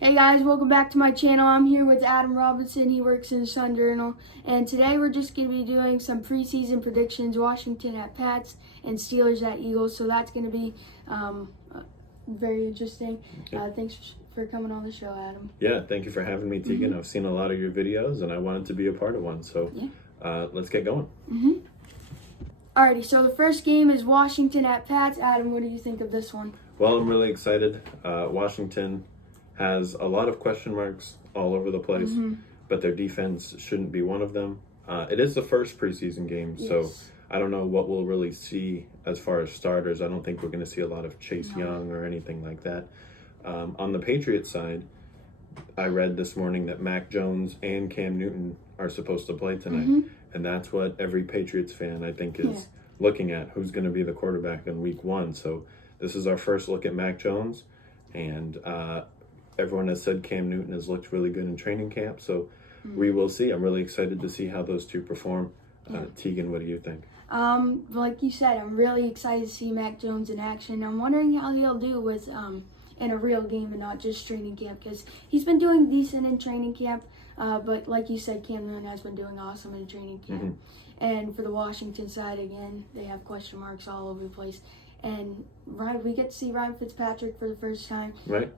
Hey guys, welcome back to my channel. I'm here with Adam Robinson. He works in the Sun Journal. And today we're just going to be doing some preseason predictions. Washington at Pats and Steelers at Eagles. So that's going to be very interesting. Thanks for coming on the show, Adam. Yeah, thank you for having me, Tegan. I've seen a lot of your videos and I wanted to be a part of one. So let's get going. Alrighty, so the first game is Washington at Pats. Adam, what do you think of this one? Well, I'm really excited. Washington has a lot of question marks all over the place, but their defense shouldn't be one of them. It is the first preseason game, so I don't know what we'll really see as far as starters. I don't think we're going to see a lot of Chase Young or anything like that. On the Patriots side, I read this morning that Mac Jones and Cam Newton are supposed to play tonight, and that's what every Patriots fan, I think, is looking at, who's going to be the quarterback in week one. So this is our first look at Mac Jones, and everyone has said Cam Newton has looked really good in training camp, so we will see. I'm really excited to see how those two perform. Tegan, what do you think? Like you said, I'm really excited to see Mac Jones in action. I'm wondering how he'll do with in a real game and not just training camp, because he's been doing decent in training camp, but like you said, Cam Newton has been doing awesome in training camp. And for the Washington side, again, they have question marks all over the place. And we get to see Ryan Fitzpatrick for the first time. Right.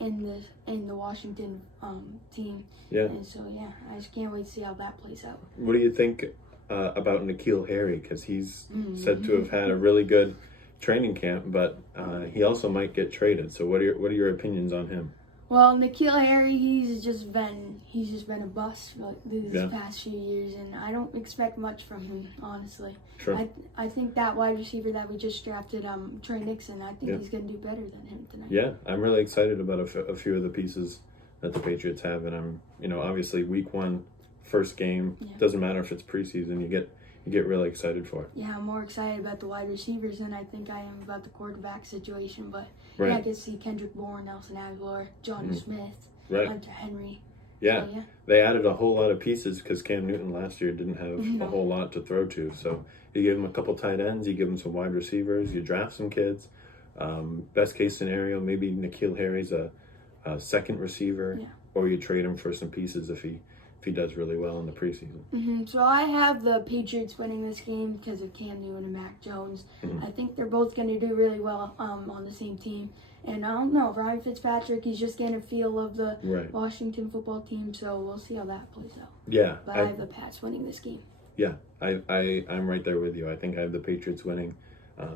In the Washington team. Yeah. And so, I just can't wait to see how that plays out. What do you think about N'Keal Harry? Because he's said to have had a really good training camp, but he also might get traded. So what are your opinions on him? Well, N'Keal Harry, he's just been a bust these past few years, and I don't expect much from him, honestly. Sure. I think that wide receiver that we just drafted, Trey Nixon, I think he's going to do better than him tonight. Yeah, I'm really excited about a few of the pieces that the Patriots have, and I'm, obviously week one, first game, doesn't matter if it's preseason, you get really excited for it. Yeah, I'm more excited about the wide receivers than I think I am about the quarterback situation, but I get to see Kendrick Bourne, Nelson Aguilar, Johnny Smith, Hunter Henry. Yeah. So, They added a whole lot of pieces because Cam Newton last year didn't have a whole lot to throw to. So you give him a couple tight ends, you give him some wide receivers, you draft some kids. Best case scenario, maybe N'Keal Harry's a second receiver, or you trade him for some pieces if he does really well in the preseason. So I have the Patriots winning this game because of Cam Newton and Mac Jones. I think they're both going to do really well on the same team. And I don't know, Ryan Fitzpatrick, he's just getting a feel of the Washington football team, so we'll see how that plays out. Yeah. But I have the Pats winning this game. Yeah, I'm right there with you. I think I have the Patriots winning.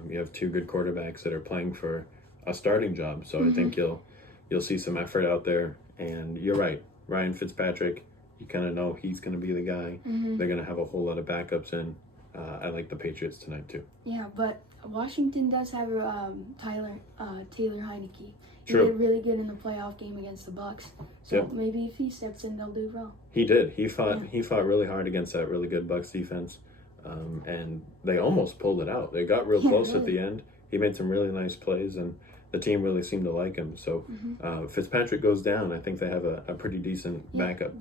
You have two good quarterbacks that are playing for a starting job, so I think you'll see some effort out there. And you're right, Ryan Fitzpatrick, you kind of know he's going to be the guy. They're going to have a whole lot of backups in. I like the Patriots tonight too. Yeah, but Washington does have Taylor Heineke. He True. did really good in the playoff game against the Bucs. So maybe if he steps in, they'll do well. He did. He fought really hard against that really good Bucs defense, and they almost pulled it out. They got real close at the end. He made some really nice plays, and the team really seemed to like him. So Fitzpatrick goes down. I think they have a pretty decent backup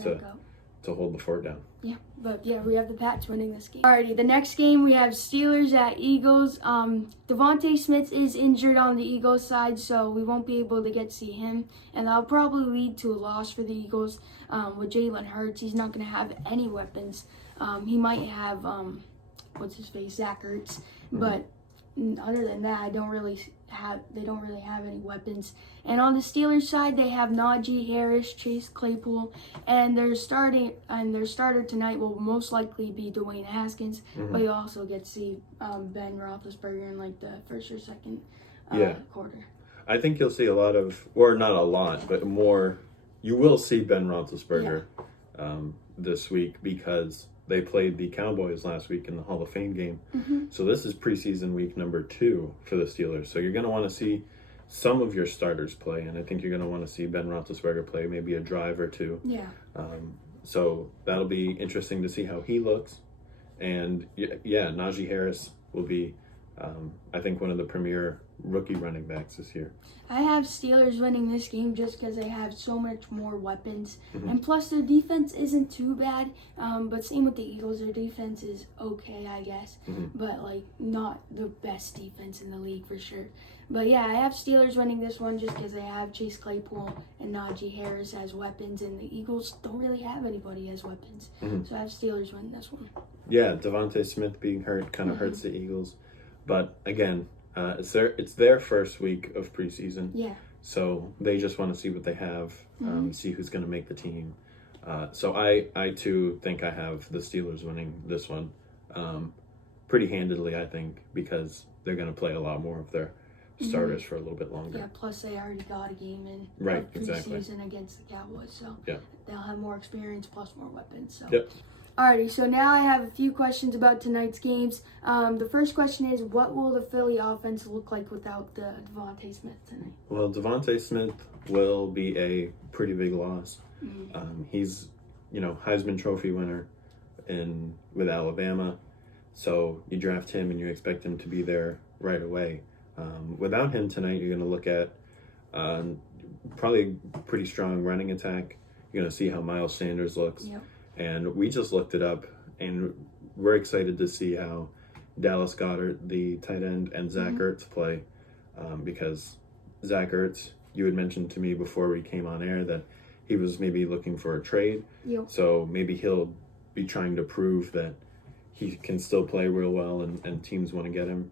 to hold the fort down. Yeah, but we have the Pats winning this game. Alrighty, the next game we have Steelers at Eagles. Devontae Smith is injured on the Eagles side, so we won't be able to get to see him, and that'll probably lead to a loss for the Eagles. With Jalen Hurts, he's not going to have any weapons. He might have Zach Ertz, but other than that, they don't really have any weapons. And on the Steelers side, they have Najee Harris, Chase Claypool, and their starter tonight will most likely be Dwayne Haskins. But you also get to see Ben Roethlisberger in like the first or second quarter. I think you'll see a lot of, or not a lot, but more. You will see Ben Roethlisberger this week because they played the Cowboys last week in the Hall of Fame game. So this is preseason week number 2 for the Steelers. So you're going to want to see some of your starters play, and I think you're going to want to see Ben Roethlisberger play, maybe a drive or two. Yeah. So that'll be interesting to see how he looks. And Najee Harris will be, I think, one of the premier rookie running backs this year. I have Steelers winning this game just because they have so much more weapons. Mm-hmm. And plus, their defense isn't too bad. But same with the Eagles. Their defense is okay, I guess. Mm-hmm. But, like, not the best defense in the league for sure. But, yeah, I have Steelers winning this one just because they have Chase Claypool and Najee Harris as weapons. And the Eagles don't really have anybody as weapons. Mm-hmm. So I have Steelers winning this one. Yeah, Devontae Smith being hurt kind of hurts the Eagles. But, again, it's their first week of preseason. Yeah. So they just want to see what they have, see who's going to make the team. So I too think I have the Steelers winning this one pretty handedly, I think, because they're going to play a lot more of their starters for a little bit longer. Yeah, plus they already got a game in Right, preseason exactly. against the Cowboys. So Yeah. they'll have more experience plus more weapons. So. Yep. Alrighty, so now I have a few questions about tonight's games. The first question is, what will the Philly offense look like without the Devontae Smith tonight? Well, Devontae Smith will be a pretty big loss. Mm-hmm. He's, Heisman Trophy winner with Alabama. So you draft him and you expect him to be there right away. Without him tonight, you're going to look at probably a pretty strong running attack. You're going to see how Miles Sanders looks. Yep. And we just looked it up, and we're excited to see how Dallas Goedert, the tight end, and Zach Ertz play, because Zach Ertz, you had mentioned to me before we came on air that he was maybe looking for a trade. Yep. So maybe he'll be trying to prove that he can still play real well, and teams want to get him.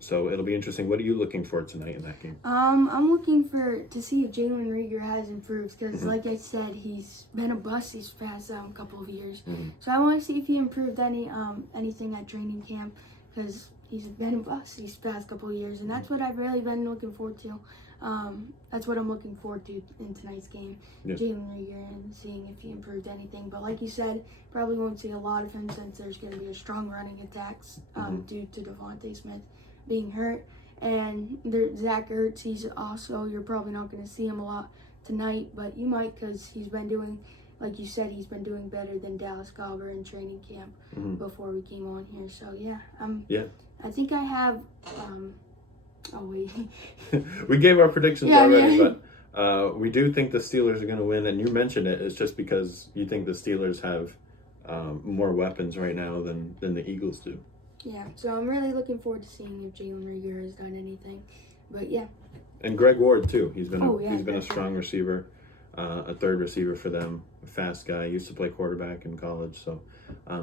So it'll be interesting. What are you looking for tonight in that game? I'm looking to see if Jalen Reagor has improved because, like I said, he's been a bust these past couple of years. So I want to see if he improved anything at training camp because he's been a bust these past couple of years, and that's what I've really been looking forward to. That's what I'm looking forward to in tonight's game, Jalen Reagor, and seeing if he improved anything. But like you said, probably won't see a lot of him since there's going to be a strong running attacks due to Devontae Smith being hurt. And Zach Ertz, you're probably not going to see him a lot tonight, but you might because he's been doing, like you said, he's been doing better than Dallas Goedert in training camp before we came on here. So, I think I have... oh, wait. We gave our predictions already, but we do think the Steelers are going to win, and you mentioned it. It's just because you think the Steelers have more weapons right now than the Eagles do. Yeah, so I'm really looking forward to seeing if Jalen Reagor has done anything. But, yeah. And Greg Ward, too. He's been a definitely. strong receiver, a third receiver for them, a fast guy. He used to play quarterback in college. So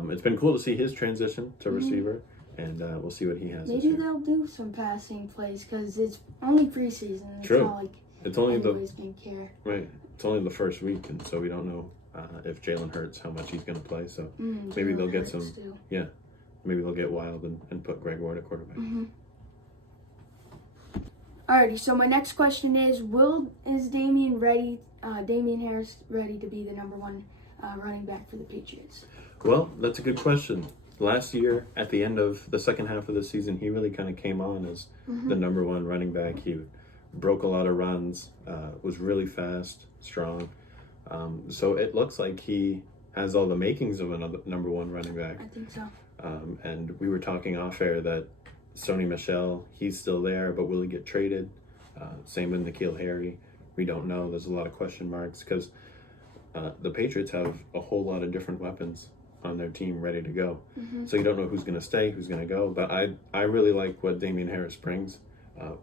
it's been cool to see his transition to receiver. And we'll see what he has this year. Maybe they'll do some passing plays because it's only preseason. It's True. not like it's only anybody's going to care. Right. It's only the first week, and so we don't know if Jalen Hurts, how much he's going to play. So maybe they'll get some. Too. Yeah. Maybe they'll get wild and put Greg Ward at quarterback. Alrighty, so my next question is Damian Harris ready to be the number one running back for the Patriots? Well, that's a good question. Last year, at the end of the second half of the season, he really kind of came on as the number one running back. He broke a lot of runs, was really fast, strong. So it looks like he has all the makings of a number one running back. I think so. And we were talking off air that Sony Michel, he's still there, but will he get traded? Same with N'Keal Harry. We don't know. There's a lot of question marks because the Patriots have a whole lot of different weapons on their team ready to go. So you don't know who's going to stay, who's going to go. But I really like what Damian Harris brings.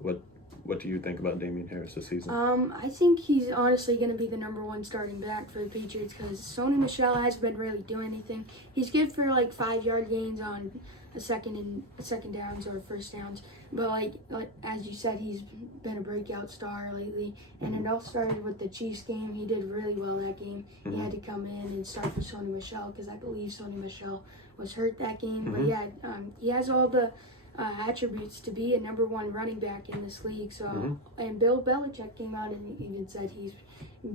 What do you think about Damian Harris this season? I think he's honestly going to be the number one starting back for the Patriots because Sony Michel hasn't been really doing anything. He's good for like 5-yard gains on a second downs or first downs. But like as you said, he's been a breakout star lately. And it all started with the Chiefs game. He did really well that game. He had to come in and start for Sony Michel because I believe Sony Michel was hurt that game. But yeah, he has all the attributes to be a number one running back in this league. So, and Bill Belichick came out and even said he's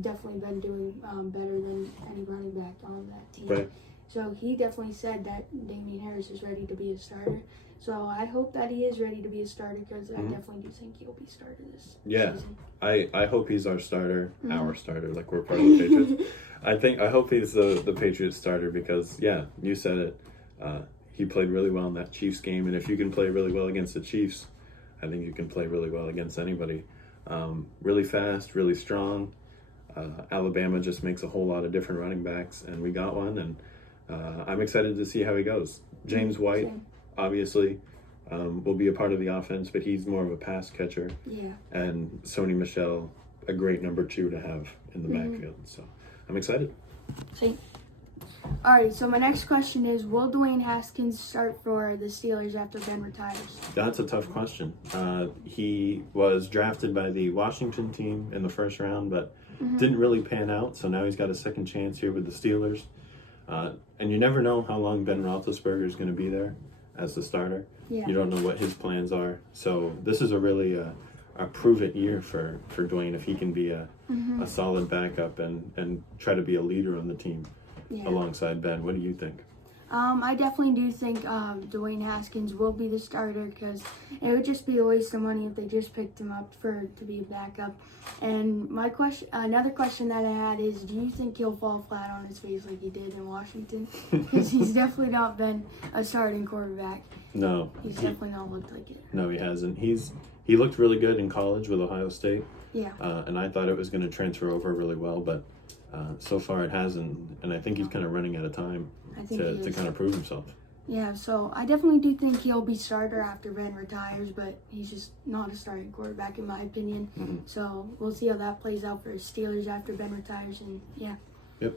definitely been doing better than any running back on that team. Right. So he definitely said that Damian Harris is ready to be a starter. So I hope that he is ready to be a starter because I definitely do think he'll be starter this season. I hope he's our starter, our starter, like we're part of the Patriots. I hope he's the Patriots starter because, yeah, you said it. He played really well in that Chiefs game, and if you can play really well against the Chiefs, I think you can play really well against anybody. Really fast, really strong. Alabama just makes a whole lot of different running backs, and we got one, and I'm excited to see how he goes. James White, obviously, will be a part of the offense, but he's more of a pass catcher. Yeah. And Sony Michel, a great number 2 to have in the backfield. So I'm excited. Same. Alright, so my next question is, will Dwayne Haskins start for the Steelers after Ben retires? That's a tough question. He was drafted by the Washington team in the first round, but didn't really pan out. So now he's got a second chance here with the Steelers. And you never know how long Ben Roethlisberger is going to be there as the starter. Yeah. You don't know what his plans are. So this is a really a prove-it year for Dwayne if he can be a solid backup and try to be a leader on the team alongside Ben. What do you think? I definitely do think Dwayne Haskins will be the starter, because it would just be a waste of money if they just picked him up to be a backup. And another question that I had is, do you think he'll fall flat on his face like he did in Washington? Because he's definitely not been a starting quarterback. No. He's definitely not looked like it. No, he hasn't. He looked really good in college with Ohio State. Yeah. And I thought it was going to transfer over really well, but so far it hasn't. And I think he's kind of running out of time to kind of prove himself. Yeah, so I definitely do think he'll be starter after Ben retires, but he's just not a starting quarterback in my opinion. So we'll see how that plays out for the Steelers after Ben retires, and yeah. Yep.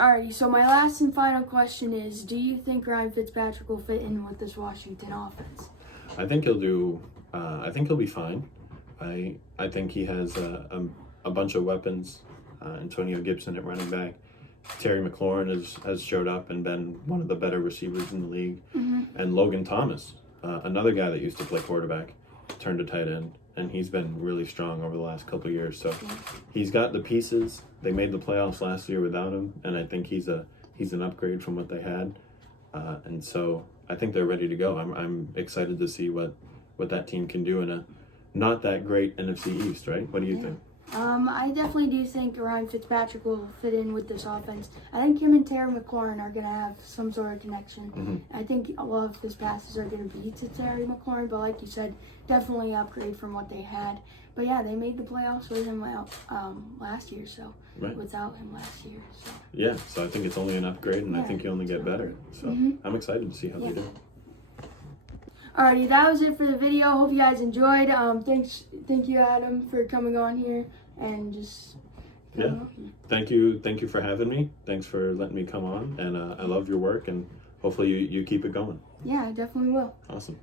Alrighty, so my last and final question is, do you think Ryan Fitzpatrick will fit in with this Washington offense? I think he'll do. I think he'll be fine. I think he has a bunch of weapons. Antonio Gibson at running back. Terry McLaurin has showed up and been one of the better receivers in the league. And Logan Thomas, another guy that used to play quarterback, turned to tight end, and he's been really strong over the last couple of years. So he's got the pieces. They made the playoffs last year without him, and I think he's an upgrade from what they had. And so I think they're ready to go. I'm excited to see what that team can do in a not that great NFC East, right? What do you think? I definitely do think Ryan Fitzpatrick will fit in with this offense. I think him and Terry McLaurin are going to have some sort of connection. I think a lot of his passes are going to be to Terry McLaurin, but like you said, definitely upgrade from what they had. But yeah, they made the playoffs with him last year, so without him last year. So. Yeah, so I think it's only an upgrade, and I think you only get better. So I'm excited to see how they do. Alrighty, that was it for the video. Hope you guys enjoyed. Thank you, Adam, for coming on here and just. Thank you for having me. Thanks for letting me come on, and I love your work, and hopefully you keep it going. Yeah, I definitely will. Awesome.